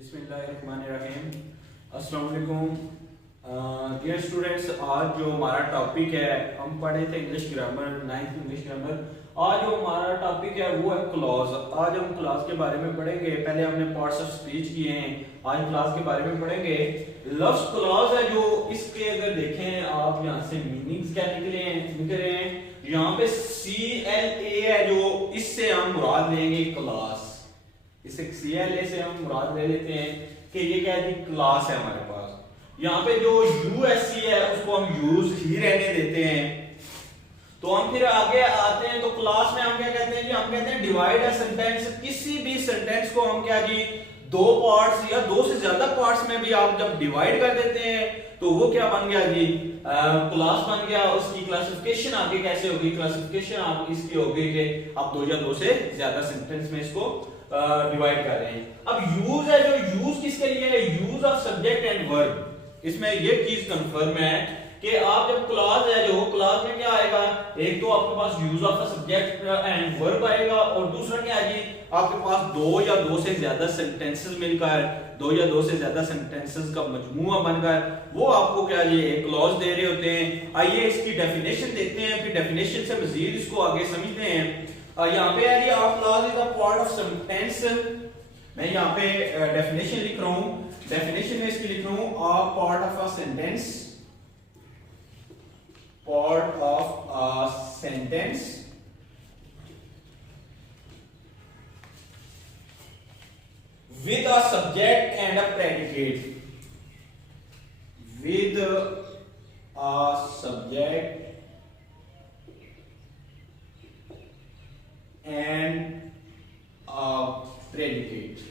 बिस्मिल्लाहिर्रहमानिर्रहीम। अस्सलाम वालेकुम डियर स्टूडेंट्स, आज जो हमारा टॉपिक है, हम पढ़े थे English grammar, 9th English grammar. आज जो हमारा टॉपिक है वो है क्लॉज। आज हम क्लॉज के बारे में पढ़ेंगे। पहले हमने पार्ट्स ऑफ स्पीच किए हैं, आज क्लॉज के बारे में पढ़ेंगे। लफ्ज क्लॉज है जो इसके अगर देखें आप यहाँ से मीनिंग्स क्या निकले हैं यहाँ पे CLA है जो इससे हम मुराद लेंगे क्लास। इसे CLA से हम मुराद ले लेते हैं कि ये क्या है जी, क्लास है हमारे पास। यहाँ पे जो USC है उसको हम यूज ही रहने देते हैं। तो हम फिर आगे आते हैं तो क्लास में हम क्या कहते हैं जी, हम कहते हैं डिवाइड अ सेंटेंस। किसी भी सेंटेंस को हम क्या जी, दो पार्ट्स या दो से ज्यादा पार्ट्स में भी आप जब डिवाइड कर देते हैं तो वो क्या बन गया जी, क्लास बन गया। उसकी क्लासिफिकेशन आगे कैसे होगी, क्लासिफिकेशन आप इसकी होगी कि आप दो या दो से ज्यादा सेंटेंस में इसको डिवाइड कर रहे हैं। अब यूज है, जो यूज किसके लिए है, use of subject and verb. इसमें ये चीज कंफर्म है कि आप जब क्लॉज है, जो क्लॉज में क्या आएगा, एक तो आपके पास use of the subject and verb आएगा और दूसरा क्या है जी, आपके पास दो या दो से ज्यादा सेंटेंसेस मिलकर, दो या दो से ज्यादा सेंटेंसेस का मजमूआ बनकर वो आपको क्या जी एक क्लॉज दे रहे होते हैं। आइए इसकी डेफिनेशन देखते हैं, फिर डेफिनेशन से मजीद इसको आगे समझते हैं। यहाँ पे है जी, our clause is a part of sentence. मैं यहाँ पे डेफिनेशन लिख रहा हूँ, डेफिनेशन में इसकी लिख रहा हूँ, अ part of a sentence, part of a sentence with a subject and a predicate, with a subject and a predicate।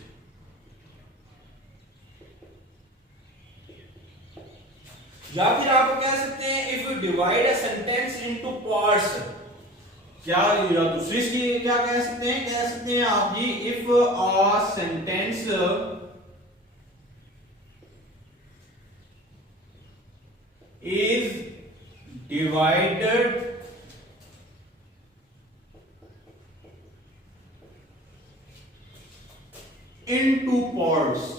या फिर आप कह सकते हैं if you divide a sentence into parts. क्या या दूसरी इसकी क्या कह सकते हैं आप जी, if a sentence is divided into parts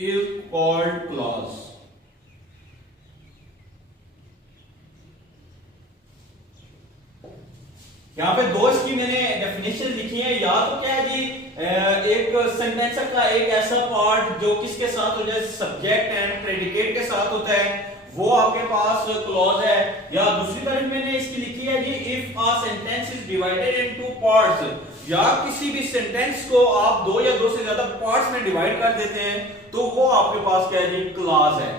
is called clause। यहां पे दो इसकी मैंने डेफिनेशन लिखी है। या तो क्या है जी, एक सेंटेंस का एक ऐसा पार्ट जो किसके साथ हो जाए, सब्जेक्ट एंड प्रेडिकेट के साथ होता है, वो आपके पास क्लॉज है। या दूसरी तरफ मैंने इसकी लिखी है जी, if a sentence is divided into parts, या किसी भी सेंटेंस को आप दो या दो से ज्यादा पार्ट्स में डिवाइड कर देते हैं तो वो आपके पास क्या है जी, क्लॉज है।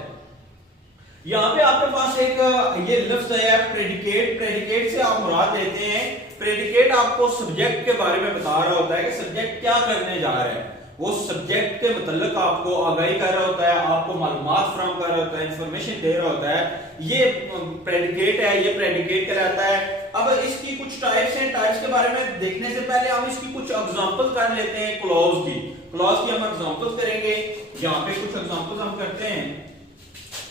यहां पे आपके पास एक ये लफ्ज है प्रेडिकेट। प्रेडिकेट से आप मुराद लेते हैं, प्रेडिकेट आपको सब्जेक्ट के बारे में बता रहा होता है कि सब्जेक्ट क्या करने जा रहा है, वो सब्जेक्ट के मुतल्लिक आपको आगाही कर रहा होता है, आपको मालूमात फराहम कर रहा होता है, इंफॉर्मेशन दे रहा होता है। ये प्रेडिकेट है, ये प्रेडिकेट कहलाता है। अब इसकी कुछ टाइप्स हैं, टाइप्स के बारे में देखने से पहले हम इसकी कुछ एग्जांपल कर लेते हैं क्लॉज की। क्लॉज की हम एग्जांपल्स करेंगे, यहाँ पे कुछ एग्जांपल्स हम करते हैं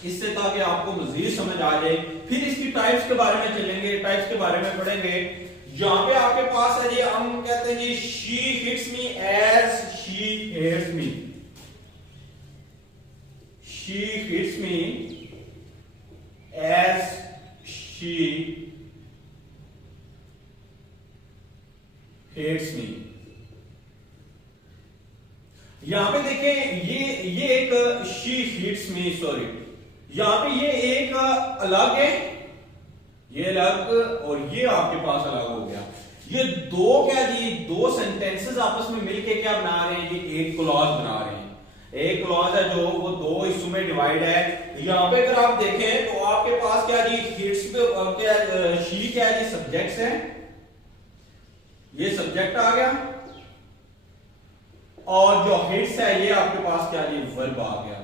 इससे, ताकि आपको मजीद समझ आ जाए। फिर इसकी टाइप्स के बारे में चलेंगे, टाइप्स के बारे में पढ़ेंगे। यहाँ पे आपके पास है जी, हम कहते हैं जी, she hits me as she hates me। she hits me as she hates me। यहां पे देखें, ये एक she hits me, सॉरी, यहां पे ये एक अलग है, ये अलग और ये आपके पास अलग हो गया। ये दो क्या जी, दो सेंटेंसेस आपस में मिलके क्या बना रहे हैं जी, एक क्लॉज बना रहे हैं। एक क्लॉज है जो वो दो हिस्सों में डिवाइड है। यहां पे अगर आप देखें तो आपके पास क्या जी, हिट्स क्या, शी क्या है जी, सब्जेक्ट्स है, ये सब्जेक्ट आ गया, और जो हिट्स है ये आपके पास क्या जी, वर्ब आ गया।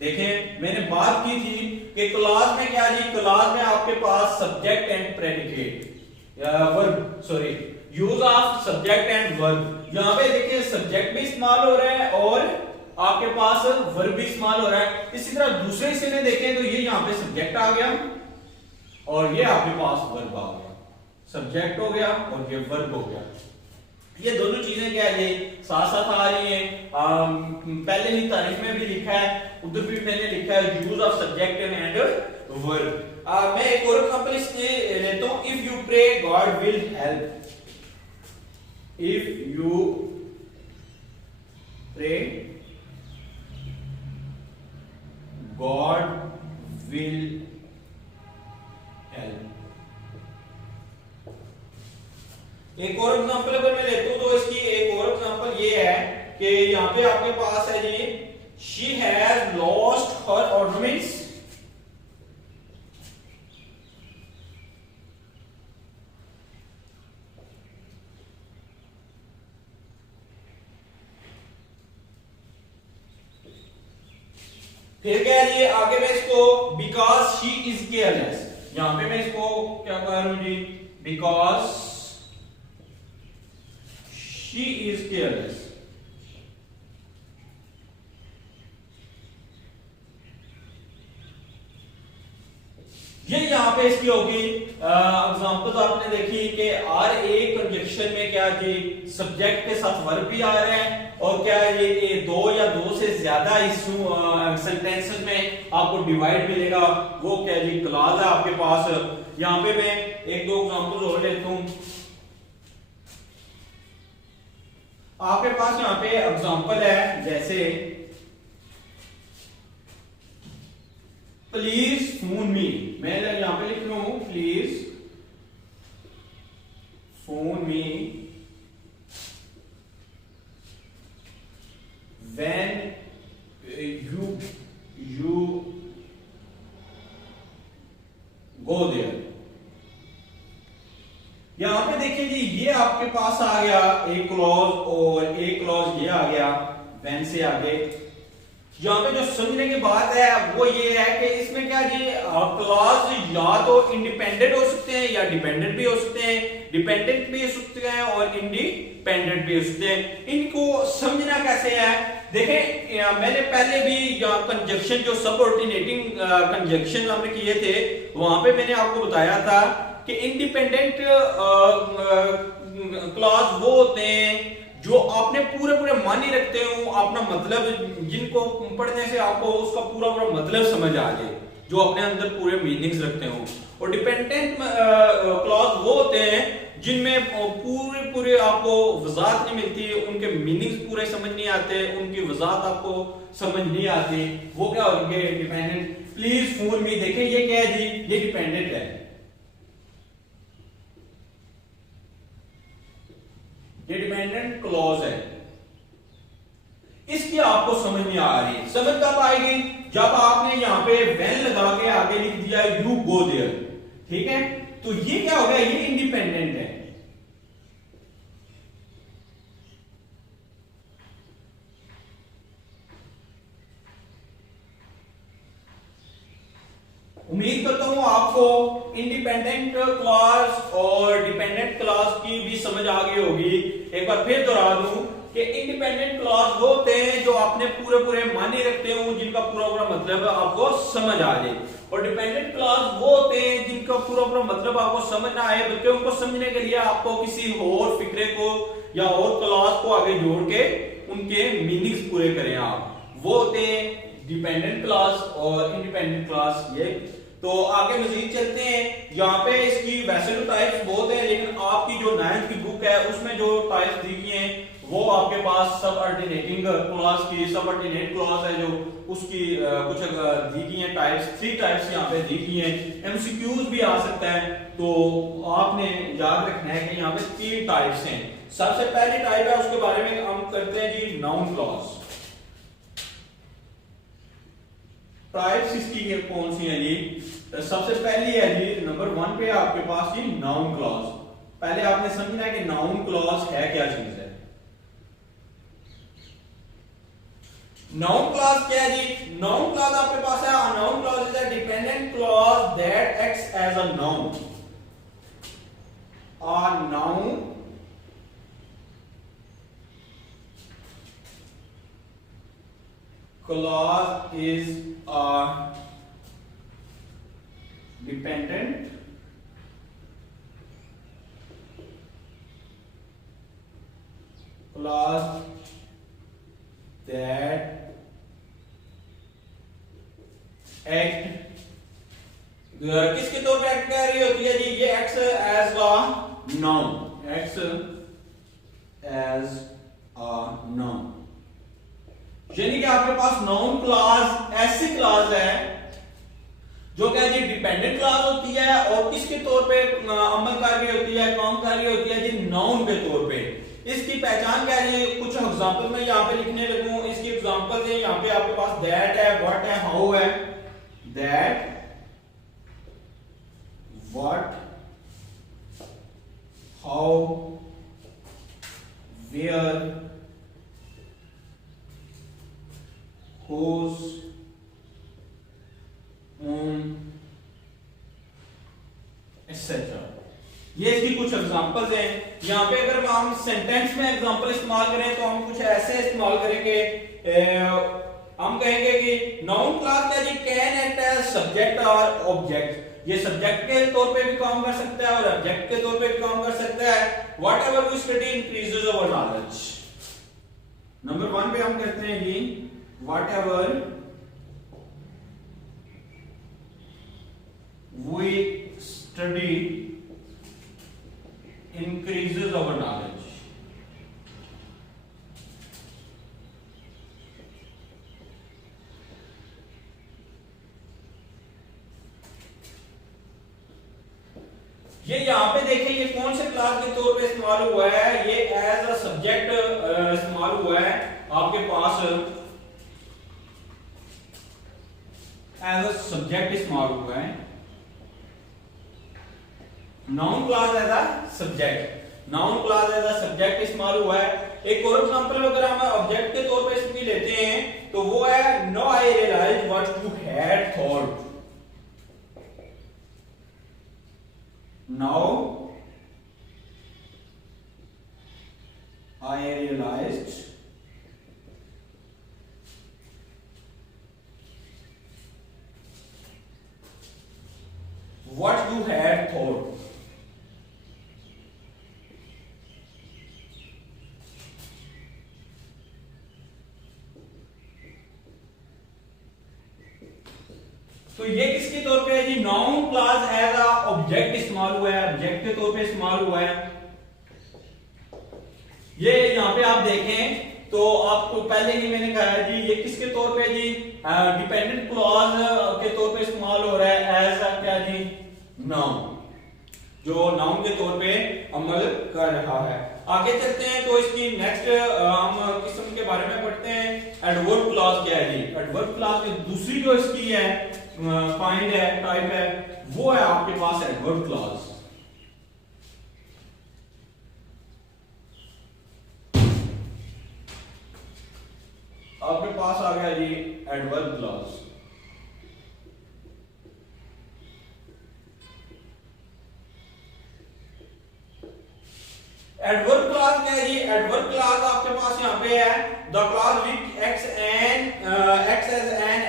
देखें मैंने बात की थी कि क्लॉज में क्या जी, क्लॉज में आपके पास subject and predicate, verb, sorry, use of subject and verb. यहां पे देखिए सब्जेक्ट भी इस्तेमाल हो रहा है और आपके पास वर्ब भी इस्तेमाल हो रहा है। इसी तरह दूसरे हिस्से में देखें तो ये यहां पे सब्जेक्ट आ गया और ये आपके पास वर्ब आ गया। सब्जेक्ट हो गया और ये वर्ब हो गया। ये दोनों चीजें क्या है, ये साथ साथ आ रही हैं। पहले ही तारीफ में भी लिखा है, उधर भी मैंने लिखा है use of subject and verb. मैं एक और एग्जांपल इसलिए लेता हूं, if you pray God will help. If you pray God will help. एक और एग्जांपल अगर मैं लेता हूं तो इसकी एक और एग्जांपल ये है कि यहां पे आपके पास है जी, she has lost her ornaments. फिर क्या है जी, आगे मैं इसको बिकॉज शी इज केयरलेस, यहां पे मैं इसको क्या कह रहा हूं जी, बिकॉज she is careless। ये यहां पे इसकी होगी एग्जांपल्स आपने देखी कि आर ए कंजक्शन में क्या जी, सब्जेक्ट के साथ वर्ब भी आ रहे हैं, और क्या ये दो या दो से ज्यादा इस सेंटेंसेस में आपको डिवाइड मिलेगा, वो क्या जी क्लॉज है आपके पास। यहां पे मैं एक दो एग्जांपल्स और लेता हूं। आपके पास यहां पे एग्जांपल है, जैसे प्लीज फोन मी, मैं यहां पे लिख रहा हूं please phone me when you go there. यहां पे देखिए जी, ये आपके पास आ गया एक क्लॉज, और एक क्लॉज ये आ गया व्हेन से आगे। यहां पे जो समझने की बात है वो ये है कि इसमें क्या जी, क्लॉज या तो इंडिपेंडेंट हो सकते हैं या डिपेंडेंट भी हो सकते हैं, डिपेंडेंट भी हो सकते हैं और इंडिपेंडेंट भी हो सकते हैं। इनको समझना कैसे है, देखें मैंने पहले भी यहाँ कंजक्शन जो सबऑर्डिनेटिंग कंजक्शन हमने किए थे, वहां पे मैंने आपको बताया था कि इंडिपेंडेंट क्लॉज वो होते हैं जो आपने पूरे पूरे मानी रखते हो, अपना मतलब जिनको पढ़ने से आपको उसका पूरा पूरा मतलब समझ आ जाए, जो अपने अंदर पूरे मीनिंग्स रखते हो। और डिपेंडेंट क्लॉज वो होते हैं जिनमें पूरे पूरे आपको वजाहत नहीं मिलती, उनके मीनिंग्स पूरे समझ नहीं आते, उनकी वजाहत आपको समझ नहीं आती, वो क्या होंगे डिपेंडेंट। प्लीज फोन मी, देखें ये क्या है जी, ये डिपेंडेंट है, ये डिपेंडेंट क्लॉज है। इसकी आपको समझ नहीं आ रही, समझ कब आएगी, जब आपने यहां पे व्हेन लगा के आगे लिख दिया यू गो देयर, ठीक है, तो ये क्या हो गया, ये इंडिपेंडेंट है। उम्मीद करता हूं आपको इंडिपेंडेंट क्लॉज और डिपेंडेंट क्लॉज की भी समझ आ गई होगी। एक बार फिर दोहरा दूं कि इंडिपेंडेंट क्लॉज वो होते हैं जो आपने पूरे पूरे माने रखते हो, जिनका पूरा पूरा मतलब आपको समझ आ जाए, और डिपेंडेंट क्लॉज वो होते हैं जिनका पूरा पूरा मतलब आपको समझ ना आए, बल्कि उनको समझने के लिए आपको किसी और फिक्रे को या और क्लॉज को आगे जोड़ के उनके मीनिंग्स पूरे करें आप, वो होते हैं डिपेंडेंट क्लॉज और इंडिपेंडेंट क्लॉज। ये तो आगे मजीद चलते हैं। यहाँ पे इसकी वैसे तो टाइप्स बहुत हैं, लेकिन आपकी जो 9th की बुक है उसमें जो टाइप्स दी गई हैं वो आपके पास सबऑर्डिनेटिंग क्लॉज की, सबऑर्डिनेट क्लॉज है जो उसकी कुछ दी गई हैं टाइप्स, 3 टाइप्स यहाँ पे दी गई हैं। एमसीक्यूज भी आ सकता है, तो आपने याद रखना है कि यहाँ पे 3 टाइप्स हैं। सबसे पहली टाइप है, उसके बारे में हम करते हैं जी नाउन क्लॉज। टाइप्स इसकी कौन सी है जी, सबसे पहली है जी नंबर 1 पे आपके पास जी नाउन क्लॉज। पहले आपने समझना है कि नाउन क्लॉज है क्या चीज है। नाउन क्लॉज क्या है जी, नाउन क्लॉज आपके पास है, noun clause is a dependent clause that acts as a noun. A noun clause is a dependent clause that act किसके तौर पे एक्ट कर रही होती है जी, ये act as a noun, act as a noun, यानी कि आपके पास नाउन क्लॉज ऐसी क्लॉज है जो क्या जी डिपेंडेंट क्लॉज होती है और किसके तौर पे अमल कर रही होती है, काम कर रही होती है जी नाउन के तौर पे। इसकी पहचान क्या है जी, कुछ एग्जांपल मैं यहाँ पे लिखने लगूं, इसकी एग्जांपल है यहाँ पे आपके पास दैट है, व्हाट है, हाउ है, that, what, how, where, whose, whom, etc. ये इसकी कुछ एग्जांपल्स हैं। यहाँ पे अगर हम सेंटेंस में एग्जांपल इस्तेमाल करें तो हम कुछ ऐसे इस्तेमाल करेंगे, हम कहेंगे कि नाउन क्लॉज क्या जी, कैन एक्ट एज सब्जेक्ट और ऑब्जेक्ट, ये सब्जेक्ट के तौर पे भी काम कर सकता है और ऑब्जेक्ट के तौर पे भी काम कर सकता है। Whatever we study increases our knowledge. Number 1 पे हम कहते हैं जी whatever we study increases our knowledge। ये यहाँ पे देखें, ये कौन से क्लास के तौर पे इस्तेमाल हुआ है, ये एज अ सब्जेक्ट इस्तेमाल हुआ है आपके पास, एज अ सब्जेक्ट इस्तेमाल हुआ है, noun clause as a subject, noun clause as a subject इस्तेमाल हुआ है। एक और एग्जांपल अगर हम ऑब्जेक्ट के तौर पे इसकी लेते हैं तो वो है no I realise what you had thought, now I realised what you had thought। तो ये किसके तौर पे है जी, noun clause as a object इस्तेमाल हुआ है, ऑब्जेक्ट के तौर पे इस्तेमाल हुआ है। ये यहाँ पे आप देखें तो आपको पहले ही मैंने कहा जी ये किसके तौर पे जी, डिपेंडेंट क्लॉज के तौर पे इस्तेमाल हो रहा है एज अ क्या जी, नाउन, जो नाउन के तौर पे अमल कर रहा है। आगे चलते हैं तो इसकी नेक्स्ट हम किस्म के बारे में पढ़ते हैं, एडवर्ब क्लॉज क्या है जी। एडवर्ब क्लॉज की दूसरी जो इसकी है काइंड है, टाइप है, वो है आपके पास एडवर्ब क्लॉज। आपके पास आ गया जी एडवर्ब क्लॉज। एडवर्ब क्लॉज क्या है जी, एडवर्ब क्लॉज आपके पास यहां पे है the clause which acts as an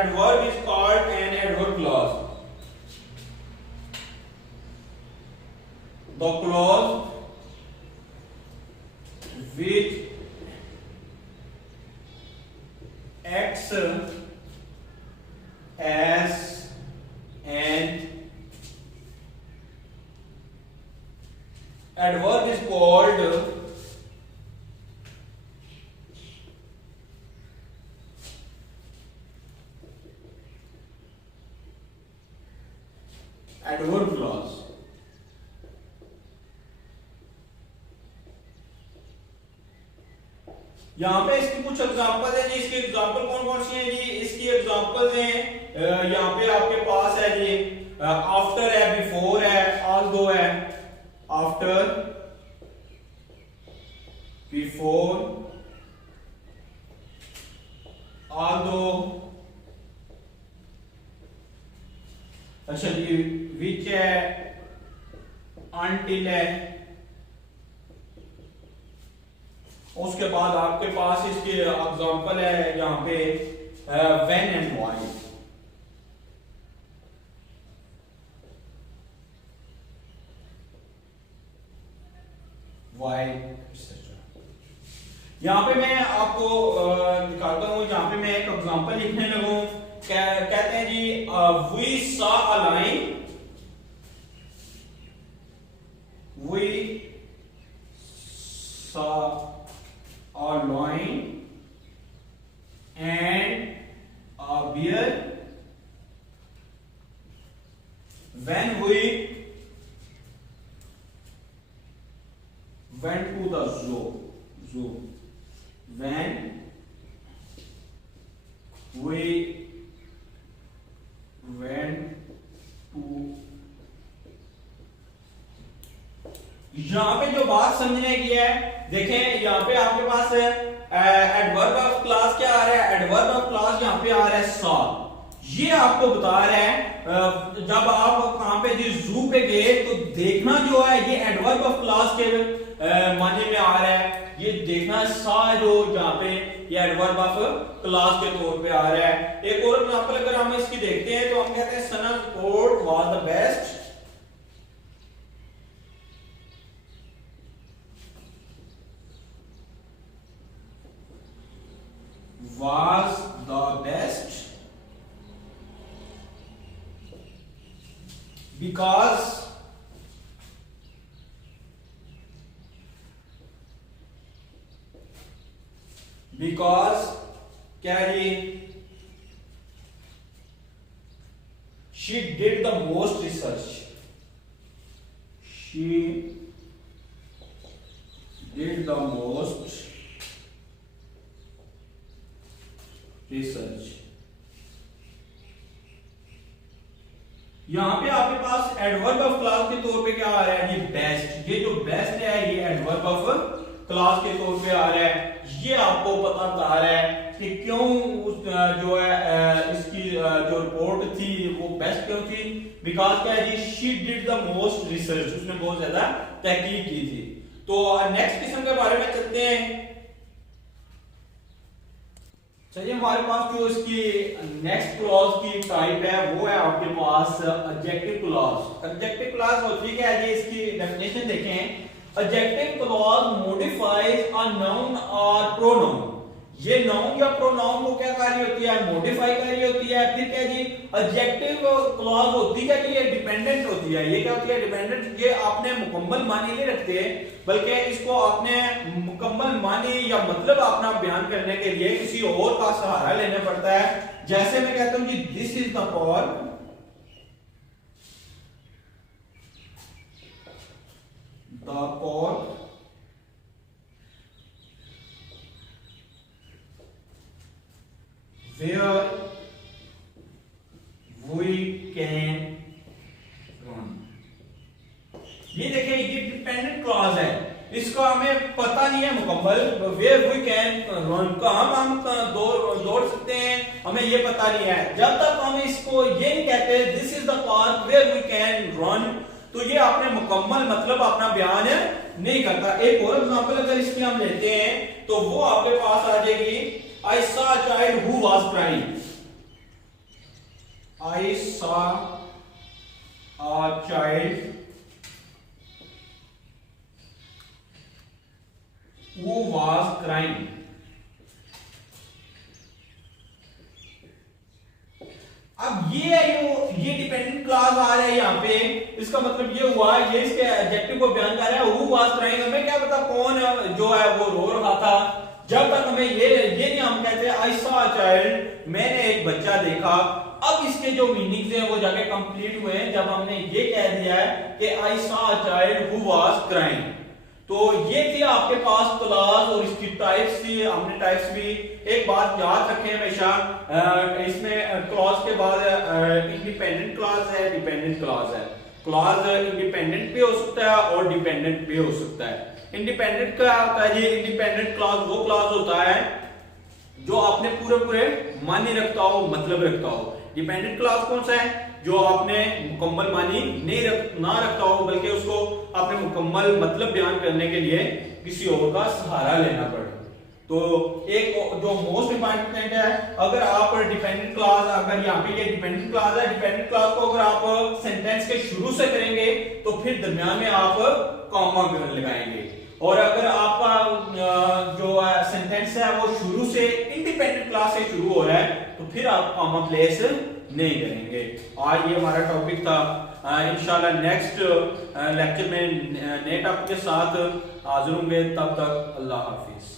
adverb is called an adverb clause. The clause which acts as an adverb is called adverb clause। यहाँ पे इसकी कुछ एग्जांपल है जी, इसकी एग्जांपल कौन कौन सी हैं जी, इसकी एग्जांपल्स हैं यहाँ पे आपके पास है जी आफ्टर है, बिफोर है, ऑल्दो है, आफ्टर, बिफोर, ऑल्दो, अच्छा जी विच है, अनटिल है, उसके बाद आपके पास इसके एग्जांपल है यहाँ पे when and why. Why etcetera. यहाँ पे मैं आपको दिखाता हूँ, यहाँ पे मैं एक एग्जांपल लिखने लगूं। कहते हैं जी we saw a lion, we saw a lion and a bear when we went to the zoo when we went to, यहां पे जो बात समझने की है, देखें यहां पे आपके पास एडवर्ब ऑफ क्लास क्या आ रहा है, एडवर्ब ऑफ क्लास यहां पे आ रहा है सॉ। ये आपको बता रहा है जब आप कहां पे जी जू पे गए तो देखना जो है ये एडवर्ब ऑफ क्लास के माने में आ रहा है। ये देखना सा जो जहां पे ये एडवर्ब ऑफ क्लास के तौर पे आ रहा है। एक और एग्जांपल अगर हम इसकी देखते हैं तो हम कहते हैं son of court was the best, was the best because क्या जी she did the most research, she did the most research। यहां पे आपके पास एडवर्ब ऑफ क्लास के तौर पे क्या आ रहा है, ये बेस्ट। ये जो बेस्ट है ये एडवर्ब ऑफ क्लास के तौर पे आ रहा है। ये आपको पता बता रहा है कि क्यों उस जो है इसकी जो रिपोर्ट थी वो बेस्ट क्यों थी, बिकॉज क्या है जी she did the most research, उसने बहुत ज्यादा तहकीक की थी। तो नेक्स्ट किस्म के बारे में चलते हैं। चलिए हमारे पास जो इसकी नेक्स्ट क्लॉज की टाइप है वो है आपके पास एडजेक्टिव क्लॉज। एडजेक्टिव क्लॉज होती है जी, इसकी डेफिनेशन देखें। Adjective clause modifies a noun और प्रोनाउन। ये नाउन या प्रोनाउन को क्या कार्य होती है, मॉडिफाई कार्य होती है। फिर क्या जी एडजेक्टिव क्लॉज होती है कि ये डिपेंडेंट होती है। ये क्या होती है, डिपेंडेंट। ये आपने मुकम्मल मानी नहीं रखते बल्कि इसको आपने मुकम्मल मानी या मतलब अपना बयान करने के लिए किसी और का सहारा लेना पड़ता है। जैसे मैं कहता हूं कि this is the perk, the perk where we can run। ये देखें ये डिपेंडेंट क्लॉज है, इसका हमें पता नहीं है मुकम्मल where we can run, कहां हम दौड़ सकते हैं हमें ये पता नहीं है। जब तक हम इसको ये नहीं कहते this is the park where we can run, तो ये आपने मुकम्मल मतलब अपना बयान नहीं करता। एक और एग्जांपल अगर इसकी हम लेते हैं तो वो आपके पास आ जाएगी I saw a child who was crying। I saw a child who was crying। अब ये डिपेंडेंट क्लॉज आ रहा है यहाँ पे, इसका मतलब ये हुआ ये इसके एडजेक्टिव को बयान कर रहा है। who was crying, हमें क्या पता कौन जो है वो रो रहा था। जब तक हमें ये नहीं हम कहते आई सॉ अ चाइल्ड, मैंने एक बच्चा देखा। अब इसके जो मीनिंग्स हैं वो जाके कंप्लीट हुए हैं जब हमने ये कह दिया है कि I saw a child who was crying. तो ये थी आपके पास क्लॉज और इसकी टाइप्स थी। हमने टाइप्स भी एक बात याद रखें हमेशा, इसमें क्लॉज के बाद इंडिपेंडेंट क्लॉज है, डिपेंडेंट क्लॉज है। क्लॉज इंडिपेंडेंट भी हो सकता है और डिपेंडेंट भी हो सकता है। इंडिपेंडेंट क्या होता है जी, इंडिपेंडेंट क्लॉज वो क्लॉज होता है जो आपने पूरे मानी रखता हो, मतलब रखता हो। डिपेंडेंट क्लॉज कौन सा है, जो आपने मुकम्मल मानी ना रखता हो बल्कि उसको आपने मुकम्मल मतलब बयान करने के लिए किसी और का सहारा लेना पड़े। तो एक जो मोस्ट इंपॉर्टेंट है, अगर आप डिपेंडेंट क्लॉज, अगर यहाँ पे ये डिपेंडेंट क्लॉज है, डिपेंडेंट क्लॉज को अगर आप सेंटेंस के शुरू से करेंगे तो फिर दरमियान में आप कॉमा लगाएंगे। और अगर आपका जो सेंटेंस है वो शुरू से इंडिपेंडेंट क्लास से शुरू हो रहा है तो फिर आप कॉमा प्लेस नहीं करेंगे। आज ये हमारा टॉपिक था। इंशाल्लाह नेक्स्ट लेक्चर में नए टॉपिक के साथ हाजिर होंगे। तब तक अल्लाह हाफिज।